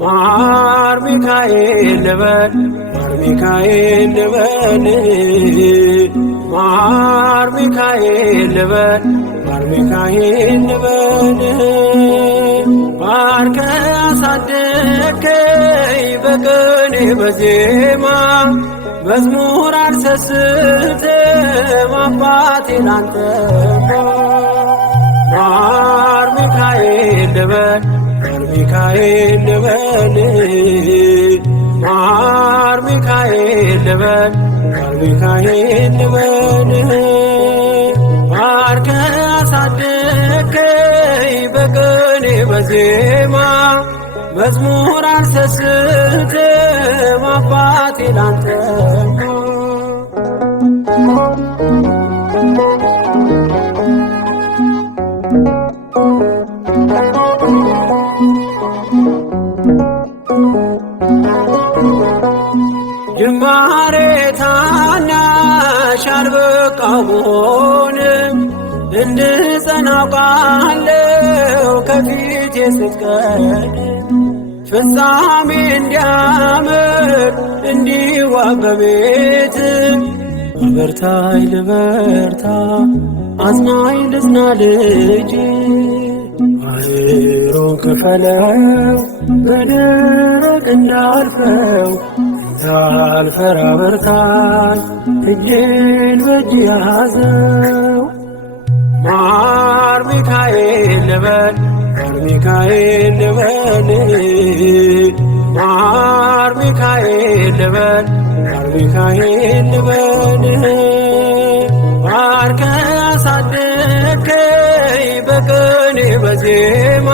ማር ሚካኤል ልበል ማር ሚካኤል ልበል ማር ሚካኤል ልበል ማር ሚካኤል ልበል ባርከ አሳደግከኝ በቅኔ በዜማ መዝሙር አልሰስትም አባቴ ላንተ ማር ሚካኤል ልበል ማር ሚካኤል ልበል ማር ሚካኤል ልበል ማር ሚካኤል ልበል ባርከ አሳደግከኝ በቅኔ በዜማ መዝሙር አልሰስትም አባቴ ላንተ ጅማሬ ታናሽ አልበቃው ብሆንም እንድጸና አውቃለሁ ከፊቴ ስትቀድም ፍጻሜ እንዲያምር እንዲዋብ በቤት በርታይ ልበርታ አጽናኝ ልጽና ልጅ ባህሩን ክፈለው በደረቅ እንዳልፈው እንዳልፈራ በርታኝ እጄን በእጅ ያዘው ማር ሚካኤል ልበል ማር ሚካኤል ልበል ማር ሚካኤል ልበል ማር ሚካኤል ልበል ባርከ አሳደግከኝ በቅኔ በዜማ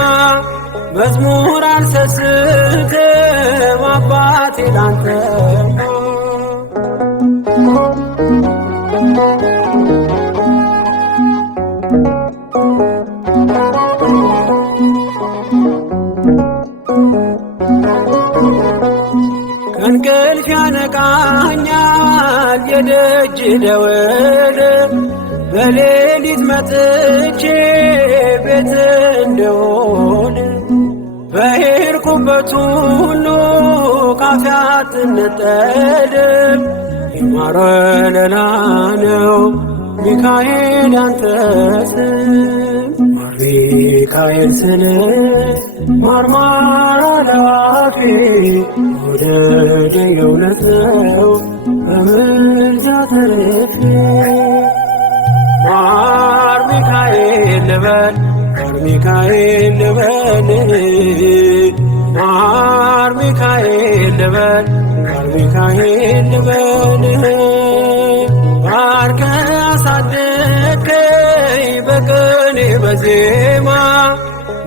መዝሙር አልሰስትም አባቴ ላንተ ከእንቅልፍ ያነቃኛል የደጅ ደወል በሌሊት መጥቼ ቤት እንደሆነ በሄድኩበት ሁሉ ካፌ አትነጠልም የማር ወለላ ነው ሚካኤል ያንተ ስም ማር ሚካኤል ስል ማርማር አለዋፌ ወደደ የእውነት ነው በምልጃ ተርፌ ማር ሚካኤል ልበል ማር ሚካኤል ልበል ማር ሚካኤል ልበል ማር ሚካኤል ልበል ባርከ አሳደግከኝ በቅኔ በዜማ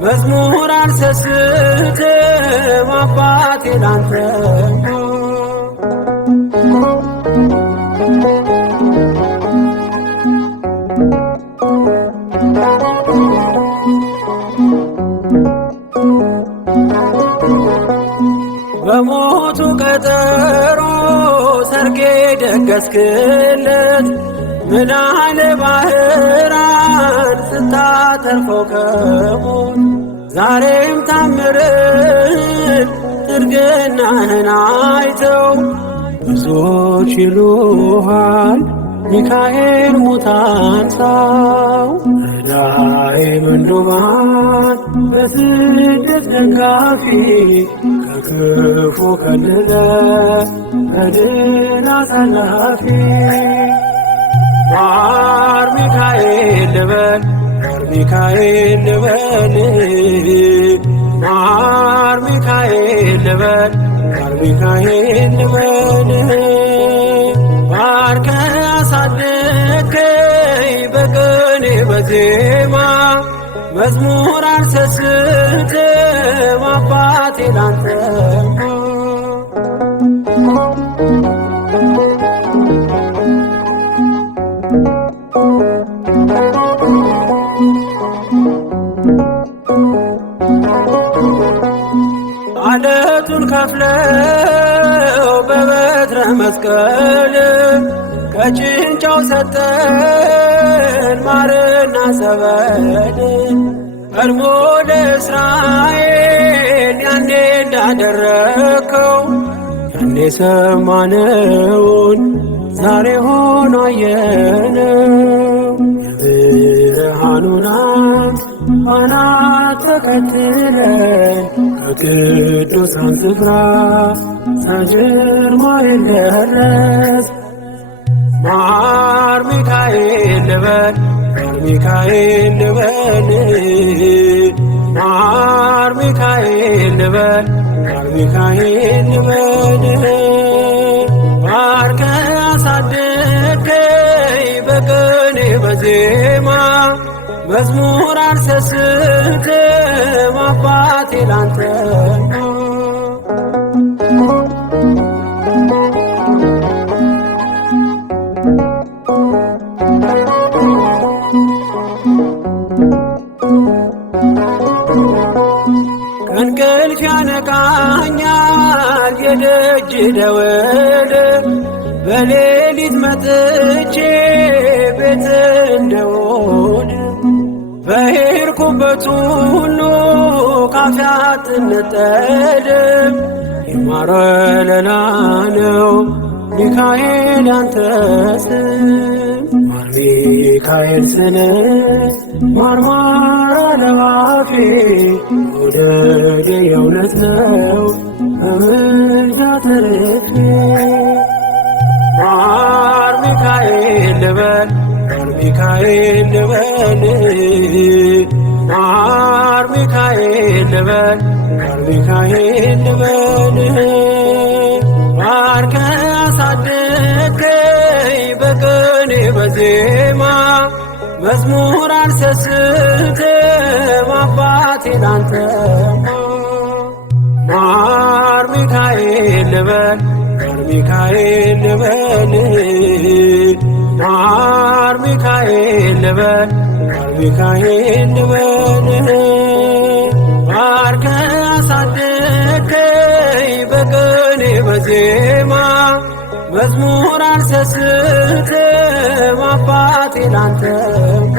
መዝሙር አልሰስትም አባቴ ላንተ በሞቱ ቀጠሮ ሰርጌ ደገስክለት ምናለ ባህራን ስታተርፈው ከሞት ዛሬም ታምርን ጥርግናህን አይተው ብዙዎች ይሉሃል ሚካኤል ሙታን ሳው ረዳኤ ምንዱባን በስደት ደጋፊ ከክፉ ከልለ በድል አሳላፊ ማር ሚካኤል ልበል ማር ሚካኤል ልበል ማር ሚካኤል ልበል ማር ሚካኤል ልበል አሳደግከኝ በቅኔ በዜማ መዝሙር አልሰስትም አባቴ ላንተማ። ዓለቱን ከፍለው በበትረ መስቀል ከጭንጫው ሰጠን ማርና ጸበል። ቀድሞ ለእስራኤል ያኔ እንዳደረግከው ያኔ ሰማነውን ዛሬ ሆኖ አየነው። የብርሃኑን አናት ተከትለን ከቅዱሳን ስፍራ ሳንጀርማን ደረስ። ማር ሚካኤል ልበል ማር ሚካኤል ልበል ማር ሚካኤል ልበል ማር ሚካኤል ልበል። ባርከ አሳደግከኝ በቅኔ በዜማ መዝሙር አልሰስትም አባቴ ላንተማ። ከእንቅልፍ ያነቃኛል የደጅ ደወል በሌሊት መጥቼ ቤት እንደሆን በሄድኩበት ሁሉ ካፌ አትነጠልም። የማር ወለላ ነው ሚካኤል ያንተ ስም። ማር ሚካኤል ስል ማርማር አለ አፌ መውደድ የእውነት ነው በምልጃ ተርፌ። ማር ሚካኤል ልበል ማር ሚካኤል ልበል ማር ሚካኤል ልበል ማር ሚካኤል ልበል። ባርከ አሳደግከኝ በቅኔ በዜማ መዝሙር አልሰስትም አባቴ ላንተማ። ማር ሚካኤል ልበል ማር ሚካኤል ልበል ማር ሚካኤል ልበል ማር ሚካኤል ልበል። ባርከ አሳደግከኝ በቅኔ በዜማ መዝሙር አልሰስትም አባቴ ላንተማ።